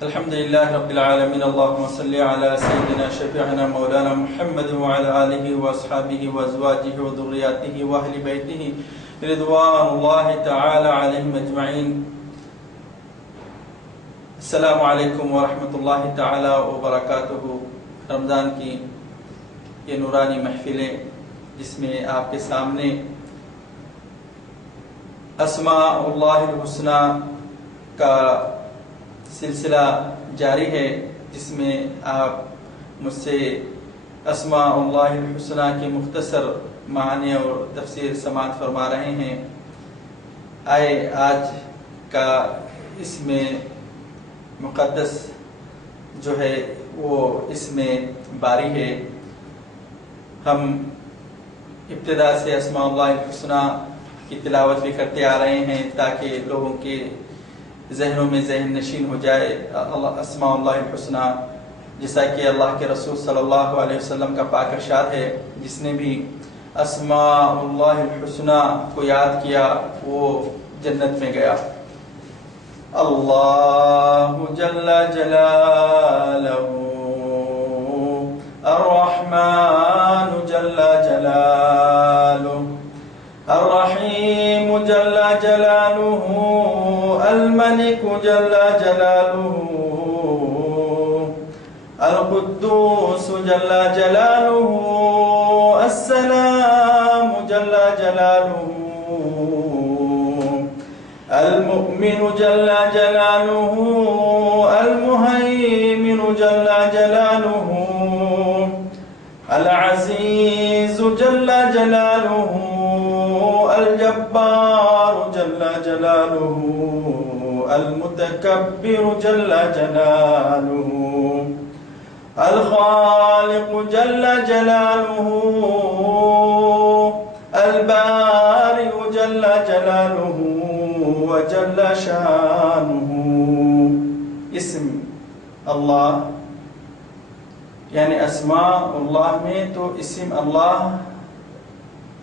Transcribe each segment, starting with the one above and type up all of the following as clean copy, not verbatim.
الحمد لله رب العالمين اللهم صل على سيدنا شفيعنا مولانا محمد وعلى آله وأصحابه وأزواجه وذرياته وأهل بيته رضوان الله تعالى عليهم أجمعين. السلام علیکم ورحمۃ اللہ تعالی وبرکاتہ. رمضان کی یہ نورانی محفلیں جس میں آپ کے سامنے اسماء اللہ الحسنی کا سلسلہ جاری ہے، جس میں آپ مجھ سے اسماء اللہ الحسنی کے مختصر معنی اور تفسیر سماعت فرما رہے ہیں. آئے آج کا اس میں مقدس جو ہے وہ اس میں باری ہے. ہم ابتدا سے اسماء اللہ الحسنی کی تلاوت بھی کرتے آ رہے ہیں تاکہ لوگوں کے ذہنوں میں ذہن نشین ہو جائے اسماء اللہ الحسنی، جیسا کہ اللہ کے رسول صلی اللہ علیہ وسلم کا پاک ارشاد ہے، جس نے بھی اسماء اللہ الحسنی کو یاد کیا وہ جنت میں گیا. اللہ جل جلالہ الرحمن جل جلالہ الرحیم جل جلالہ الملک جل جلالہ القدوس جل جلالہ السلام جل جلالہ المؤمن جل جلالہ المہیمن جل جلالہ العزیز جل جلالہ الجبار جل جلالہ المتکبر جل جلالہ الخالق جل جلالہ البارئ جل جلالہ وجل شانہ. اسم اللہ یعنی اسماء اللہ میں تو اسم اللہ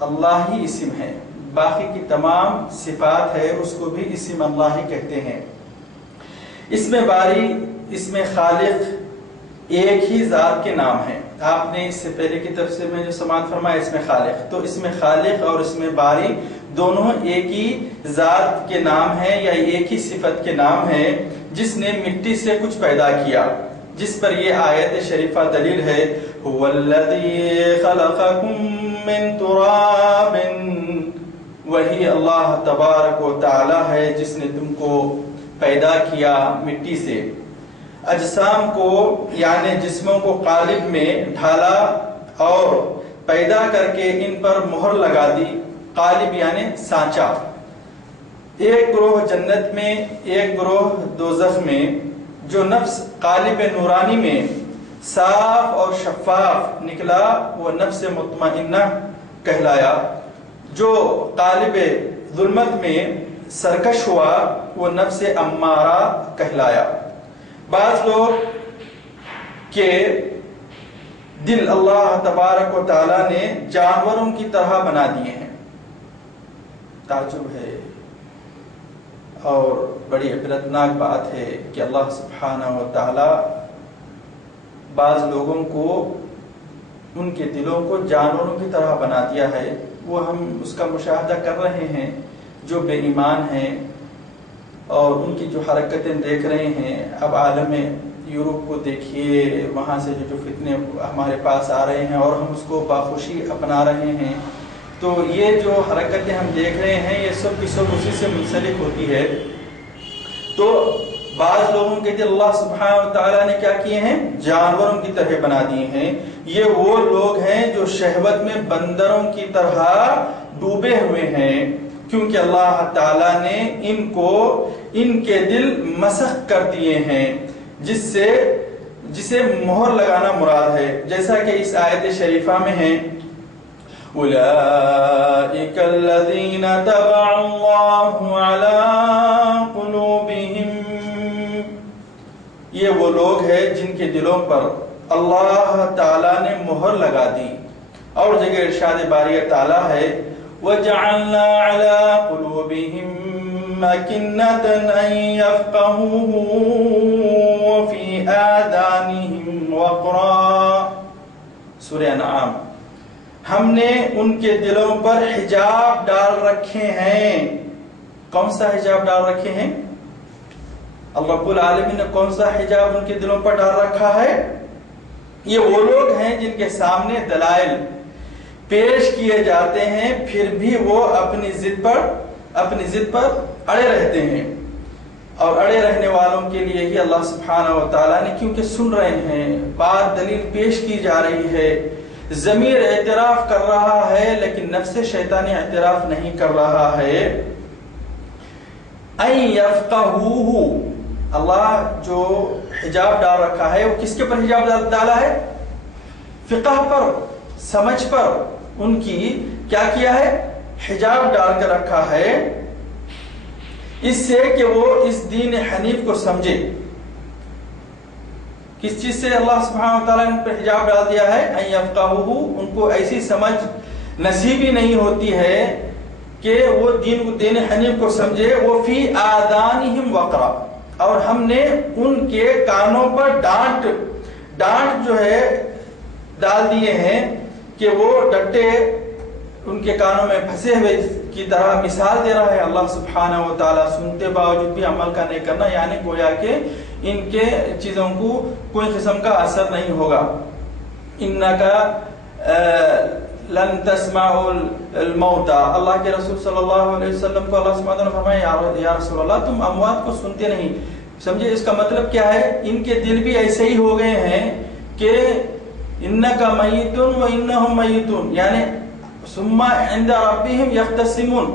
اللہ ہی اسم ہے، باقی کی تمام صفات ہے اس کو بھی اسم اللہ ہی کہتے ہیں. اس میں باری، اس میں خالق ایک ہی ذات کے نام ہیں. آپ نے اس سے پہلے کی تفسیر میں جو سماعت فرمایا اس میں خالق، تو اس میں خالق اور اس میں باری دونوں ایک ہی ذات کے نام ہیں یا ایک ہی صفت کے نام ہیں، جس نے مٹی سے کچھ پیدا کیا، جس پر یہ آیت شریفہ دلیل ہے. هو الذی خلقکم من تراب، وہی اللہ تبارک و تعالی ہے جس نے تم کو پیدا کیا مٹی سے. اجسام کو یعنی جسموں کو قالب میں ڈھالا اور پیدا کر کے ان پر مہر لگا دی. قالب یعنی سانچا. ایک گروہ جنت میں، ایک گروہ دوزخ میں. جو نفس قالب نورانی میں صاف اور شفاف نکلا وہ نفس مطمئنہ کہلایا. جو قالب ظلمت میں سرکش ہوا وہ نفس امارہ کہلایا. بعض لوگ کے دل اللہ تبارک و تعالی نے جانوروں کی طرح بنا دیے ہیں. تعجب ہے اور بڑی عبرتناک بات ہے کہ اللہ سبحانہ و تعالی بعض لوگوں کو ان کے دلوں کو جانوروں کی طرح بنا دیا ہے. وہ ہم اس کا مشاہدہ کر رہے ہیں جو بے ایمان ہیں اور ان کی جو حرکتیں دیکھ رہے ہیں. اب عالم یورپ کو دیکھیے، وہاں سے جو فتنے ہمارے پاس آ رہے ہیں اور ہم اس کو باخوشی اپنا رہے ہیں. تو یہ جو حرکتیں ہم دیکھ رہے ہیں یہ سب کی سب اسی سے منسلک ہوتی ہے. تو بعض لوگوں کے دل اللہ سبحانہ و تعالیٰ نے کیا کیے ہیں؟ جانوروں کی طرح بنا دیے ہیں. یہ وہ لوگ ہیں جو شہوت میں بندروں کی طرح ڈوبے ہوئے ہیں، کیونکہ اللہ تعالیٰ نے ان کو ان کے دل مسخ کر دیے ہیں، جسے مہر لگانا مراد ہے. جیسا کہ اس آیت شریفہ میں ہے اولئک الذین طبع اللہ علی قلوبہم، یہ وہ لوگ ہیں جن کے دلوں پر اللہ تعالیٰ نے مہر لگا دی. اور جگہ ارشاد باری تعالیٰ ہے وَجَعَلْنَا عَلَىٰ قُلُوبِهِمْ أَكِنَّةً أَن يَفْقَهُوهُ نے ان کے دلوں پر حجاب ڈال رکھے ہیں. کون سا حجاب ڈال رکھے ہیں؟ اللہ رب العالمین نے کون سا حجاب ان کے دلوں پر ڈال رکھا ہے؟ یہ وہ لوگ ہیں جن کے سامنے دلائل پیش کیے جاتے ہیں، پھر بھی وہ اپنی ضد پر اڑے رہتے ہیں. اور اڑے رہنے والوں کے لیے ہی اللہ سبحانہ و تعالیٰ نے، کیونکہ سن رہے ہیں، بات دلیل پیش کی جا رہی ہے، ضمیر اعتراف کر رہا ہے لیکن نفس شیطانی اعتراف نہیں کر رہا ہے. ان یفقہوہ، اللہ جو حجاب ڈال رکھا ہے وہ کس کے پر حجاب ڈالا ہے؟ فقہ پر، سمجھ پر ان کی کیا کیا ہے؟ حجاب ڈال کر رکھا ہے، اس سے کہ وہ اس دین حنیف کو سمجھے. کس چیز سے اللہ سبحانہ وتعالیٰ نے پر حجاب ڈال دیا ہے؟ ان یفقہوہ، ان کو ایسی سمجھ نصیب ہی نہیں ہوتی ہے کہ وہ دین حنیف کو سمجھے. وہ فی آذانہم وقرا، اور ہم نے ان کے کانوں پر ڈانٹ جو ہے ڈال دیے ہیں کہ وہ ڈٹے ان کے کانوں میں پھنسے ہوئے کی طرح مثال دے رہا ہے اللہ سبحانہ و تعالیٰ. سنتے باوجود بھی عمل کا نہیں کرنا، یعنی گویا کہ ان کے چیزوں کو کوئی قسم کا اثر نہیں ہوگا. انکا لن تسمع الموتى، اللہ کے رسول صلی اللہ علیہ وسلم کو اللہ سبحانہ نے فرمایا یا رسول اللہ تم اموات کو سنتے نہیں. سمجھے اس کا مطلب کیا ہے؟ ان کے دل بھی ایسے ہی ہو گئے ہیں کہ انکا میتون و انہم میتون، یعنی ثم عند ربہم یختصمون،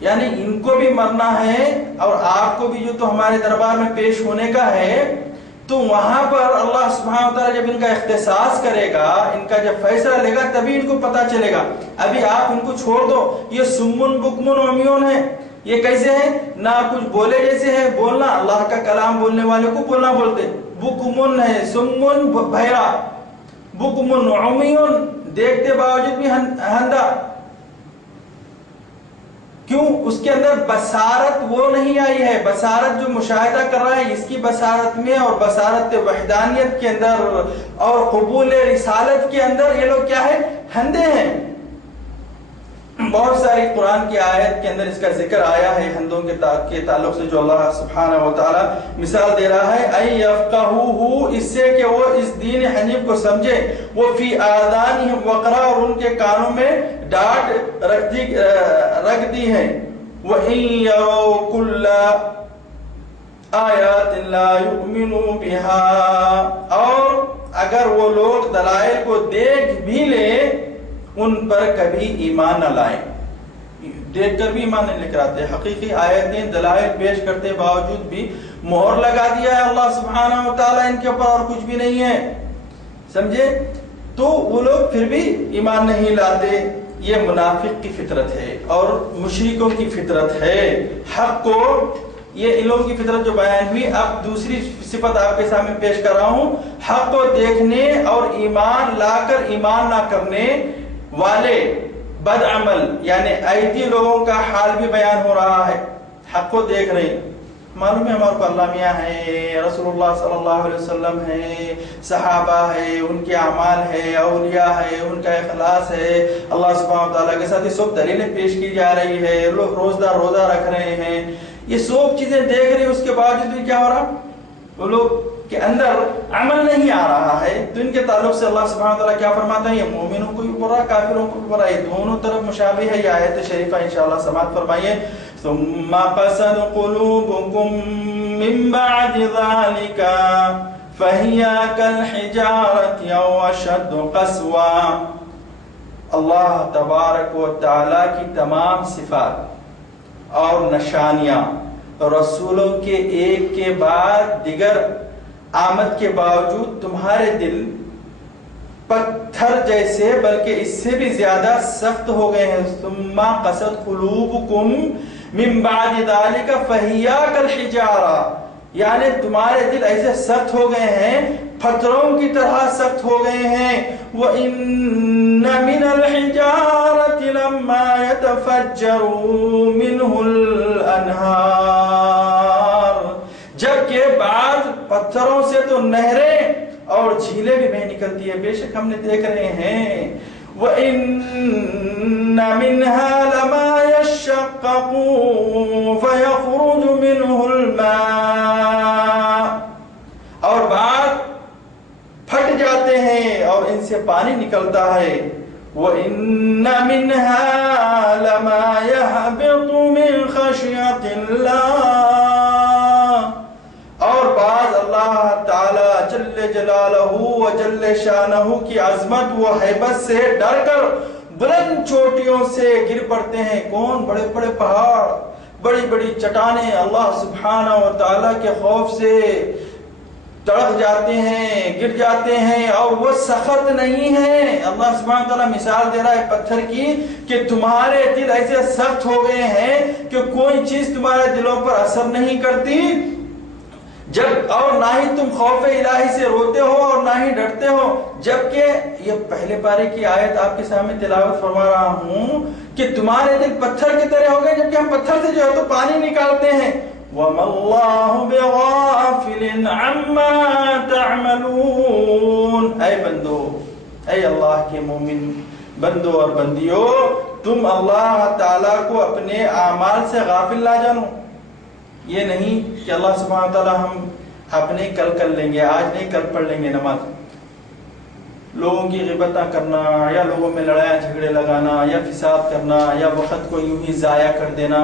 یعنی ان کو بھی مرنا ہے اور آپ کو بھی جو تو ہمارے دربار میں پیش ہونے کا ہے. تو وہاں پر اللہ سبحانہ وتعالی جب ان کا اختصاص کرے گا، ان کا جب فیصلہ لے گا، تبھی ان کو پتا چلے گا. ابھی آپ ان کو چھوڑ دو، یہ سمن بکمن عمیون ہے. یہ کیسے ہیں؟ نہ کچھ بولے جیسے ہے، بولنا اللہ کا کلام بولنے والے کو بولنا بولتے. بکمن ہے، سمن بہرا، بکمن عمیون دیکھتے باوجود بھی اندھا. کیوں؟ اس کے اندر بصارت وہ نہیں آئی ہے. بصارت جو مشاہدہ کر رہا ہے، اس کی بصارت میں اور بصارت وحدانیت کے اندر اور قبول رسالت کے اندر یہ لوگ کیا ہے؟ اندھے ہیں. بہت ساری قرآن کی آیت کے اندر اس کا ذکر آیا ہے اندھوں کے تعلق سے، جو اللہ سبحانہ و تعالی مثال دے رہا ہے. ان یفقہوہ، اس سے کہ وہ اس دین حنیف کو سمجھے. وہ فی آذانہم وقرا، اور ان کے کانوں میں ڈانٹ رکھ دی ہے. وَإِن يَرَوْا كُلَّ آیَاتٍ لَا يُؤْمِنُوا بِهَا، اور اگر وہ لوگ دلائل کو دیکھ بھی لیں ان پر کبھی ایمان نہ لائیں. دیکھ کر بھی ایمان نہیں لے کر آتے. حقیقی آیتیں دلائل پیش کرتے باوجود بھی مہر لگا دیا ہے اللہ سبحانہ و تعالیٰ ان کے اوپر، اور کچھ بھی نہیں ہے. سمجھے؟ تو وہ لوگ پھر بھی ایمان نہیں لاتے. یہ منافق کی فطرت ہے اور مشرکوں کی فطرت ہے. حق کو، یہ ان لوگوں کی فطرت جو بیان ہوئی، اب دوسری صفت آپ کے سامنے پیش کر رہا ہوں. حق کو دیکھنے اور ایمان لا کر ایمان نہ کرنے والے بد عمل یعنی ایدی لوگوں کا حال بھی بیان ہو رہا ہے. حق کو دیکھ رہے ہیں، معلوم ہے ہمارے کو اللہ میاں ہے، رسول اللہ صلی اللہ علیہ وسلم ہے، صحابہ ہے، ان کے اعمال ہے، اولیاء ہے، ان کا اخلاص ہے، اللہ سبحانہ وتعالیٰ کے ساتھ یہ سب دلیلیں پیش کی جا رہی ہے. لوگ روزہ رکھ رہے ہیں، یہ سب چیزیں دیکھ رہے ہیں، اس کے باوجود بھی کیا ہو رہا؟ وہ لوگ کے اندر عمل نہیں آ رہا ہے. تو ان کے تعلق سے اللہ سبحانہ وتعالیٰ کیا فرماتا ہے؟ یہ مومنوں کو بھی برا، کافروں کو بھی برا، یہ دونوں طرف مشابہ ہے. یہ آیت شریفہ انشاءاللہ سماعت فرمائیے. ثم قست قلوبكم من بعد ذلك فهي كالحجارة أو أشد قسوة. اللہ تبارک و تعالیٰ کی تمام صفات اور نشانیاں رسولوں کے ایک کے بعد دیگر آمد کے باوجود تمہارے دل پتھر جیسے بلکہ اس سے بھی زیادہ سخت ہو گئے ہیں. ثم قست قلوبكم من بعد ذلك فهي كالحجارة، یعنی تمہارے دل ایسے سخت ہو گئے ہیں، پتھروں کی طرح سخت ہو گئے ہیں. وَإِنَّ مِنَ الْحِجَارَةِ لَمَّا يَتَفَجَّرُ مِنْهُ الْأَنْهَارُ، جبکہ بعض پتھروں سے تو نہریں اور جھیلیں بھی بہ نکلتی ہے. بے شک ہم نے دیکھ رہے ہیں وَإِنَّ مِنْهَا لَمَا يَشَّقَّقُ فَيَخْرُجُ مِنْهُ الْمَاءُ، اور بعض پھٹ جاتے ہیں اور ان سے پانی نکلتا ہے. وَإِنَّ مِنْهَا لَمَا يَهْبِطُ مِنْ خَشْيَةِ اللَّهِ، اور بعض اللہ تعالی جل جلالہ و جل شانہ کی عظمت و ہیبت سے ڈر کر بلند چوٹیوں سے گر پڑتے ہیں. کون؟ بڑے بڑے پہاڑ، بڑی بڑی چٹانیں اللہ سبحانہ و تعالی کے خوف سے تڑپ جاتے ہیں، گر جاتے ہیں، اور وہ سخت نہیں ہے. اللہ سبحانہ و تعالی مثال دے رہا ہے پتھر کی کہ تمہارے دل ایسے سخت ہو گئے ہیں کہ کوئی چیز تمہارے دلوں پر اثر نہیں کرتی، جب اور نہ ہی تم خوف الہی سے روتے ہو اور نہ ہی ڈرتے ہو. جبکہ یہ پہلے پارے کی آیت آپ کے سامنے تلاوت فرما رہا ہوں کہ تمہارے دل پتھر کی طرح ہو گئے، جبکہ ہم پتھر سے جو ہے تو پانی نکالتے ہیں. وَمَا اللَّهُ بِغَافِلٍ عَمَّا تَعْمَلُونَ، اے بندو، اے اللہ کے مومن بندو اور بندیو، تم اللہ تعالیٰ کو اپنے اعمال سے غافل نہ جانو. یہ نہیں کہ اللہ سبحانہ تعالیٰ ہم اپنے کل کر لیں گے، آج نہیں کل پڑھ لیں گے نماز. لوگوں کی غیبتیں کرنا یا لوگوں میں لڑائیاں جھگڑے لگانا یا فساد کرنا یا وقت کو یوں ہی ضائع کر دینا،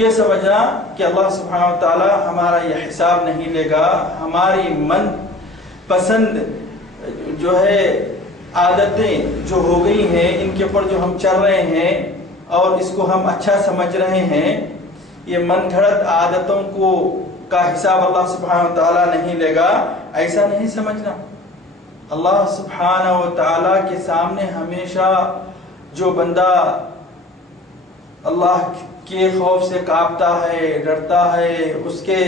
یہ سمجھنا کہ اللہ سبحانہ وتعالی ہمارا یہ حساب نہیں لے گا. ہماری من پسند جو ہے عادتیں جو ہو گئی ہیں، ان کے اوپر جو ہم چل رہے ہیں اور اس کو ہم اچھا سمجھ رہے ہیں، یہ من گھڑت عادتوں کو کا حساب اللہ سبحانہ وتعالی نہیں لے گا، ایسا نہیں سمجھنا. اللہ سبحانہ وتعالی کے سامنے ہمیشہ جو بندہ اللہ کے خوف سے کانپتا ہے، ڈرتا ہے، اس کے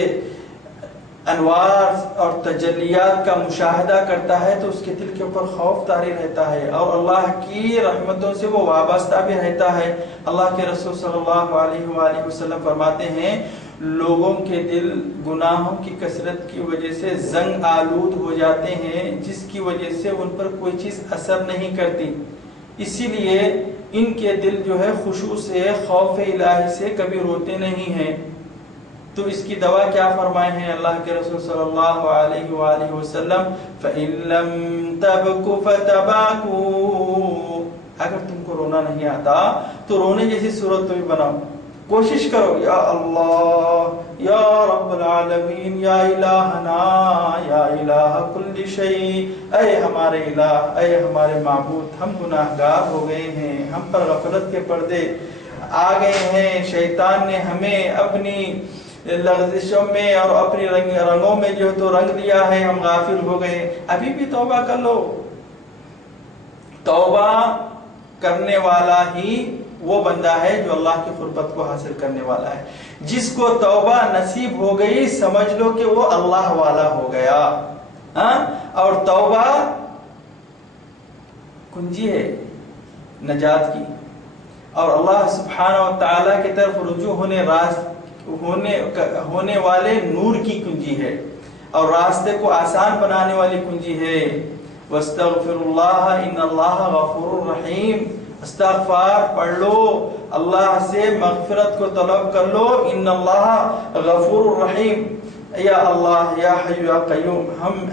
انوار اور تجلیات کا مشاہدہ کرتا ہے، تو اس کے دل کے اوپر خوف طاری رہتا ہے اور اللہ کی رحمتوں سے وہ وابستہ بھی رہتا ہے. اللہ کے رسول صلی اللہ علیہ وآلہ وسلم فرماتے ہیں لوگوں کے دل گناہوں کی کثرت کی وجہ سے زنگ آلود ہو جاتے ہیں، جس کی وجہ سے ان پر کوئی چیز اثر نہیں کرتی. اسی لیے ان کے دل جو ہے خشوع سے، خوف الہی سے کبھی روتے نہیں ہیں. تو اس کی دوا کیا فرمائے ہیں اللہ کے رسول صلی اللہ علیہ وآلہ وسلم؟ فَإِن لَمْ تَبْكُوا فَتَبَاكُوا، اگر تم کو رونا نہیں آتا تو رونے جیسی صورت تو بھی بناؤ، کوشش کرو. یا اللہ، یا رب العالمین، یا الہنا، یا الہ کل شیء، اے ہمارے الہ، اے ہمارے معبود، ہم گناہگار ہو گئے ہیں، ہم پر غفلت کے پردے آ گئے ہیں، شیطان نے ہمیں اپنی لغزشوں میں اور اپنی رنگوں میں جو تو رنگ دیا ہے، ہم غافل ہو گئے. ابھی بھی توبہ کر لو. توبہ کرنے والا ہی وہ بندہ ہے جو اللہ کی قربت کو حاصل کرنے والا ہے. جس کو توبہ نصیب ہو گئی سمجھ لو کہ وہ اللہ والا ہو گیا. اور توبہ کنجی ہے نجات کی، اور اللہ سبحانہ و تعالی کی طرف رجوع ہونے والے نور کی کنجی ہے اور راستے کو آسان بنانے والی کنجی ہے. وَاسْتَغْفِرُ اللَّهَ إِنَّ اللَّهَ غَفُورٌ رَحِيمٌ، استغفار پڑھ لو، اللہ سے مغفرت کو طلب کر لو. ان اللہ غفور رحیم. یا اللہ، یا حی یا قیوم،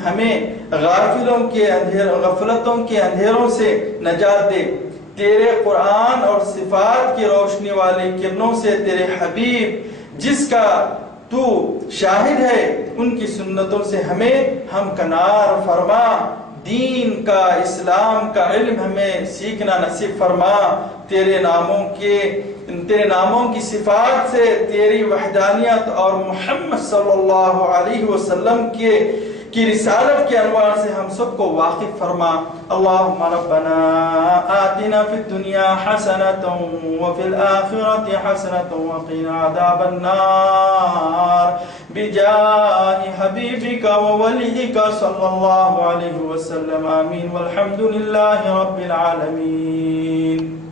ہمیں غفلتوں کے اندھیروں سے نجات دے. تیرے قرآن اور صفات کی روشنی والی کرنوں سے تیرے حبیب جس کا تو شاہد ہے ان کی سنتوں سے ہمیں ہمکنار فرما. دین کا، اسلام کا علم ہمیں سیکھنا نصیب فرما. تیرے ناموں کی صفات سے، تیری وحدانیت اور محمد صلی اللہ علیہ وسلم کی رسالت کے انوار سے ہم سب کو واقف فرما. اللہم ربنا آتنا فی الدنیا حسنة وفی الآخرة حسنة وقنا عذاب النار بجاہ حبیبک وولیک صلی اللہ علیہ وسلم. آمین والحمد للہ رب العالمین.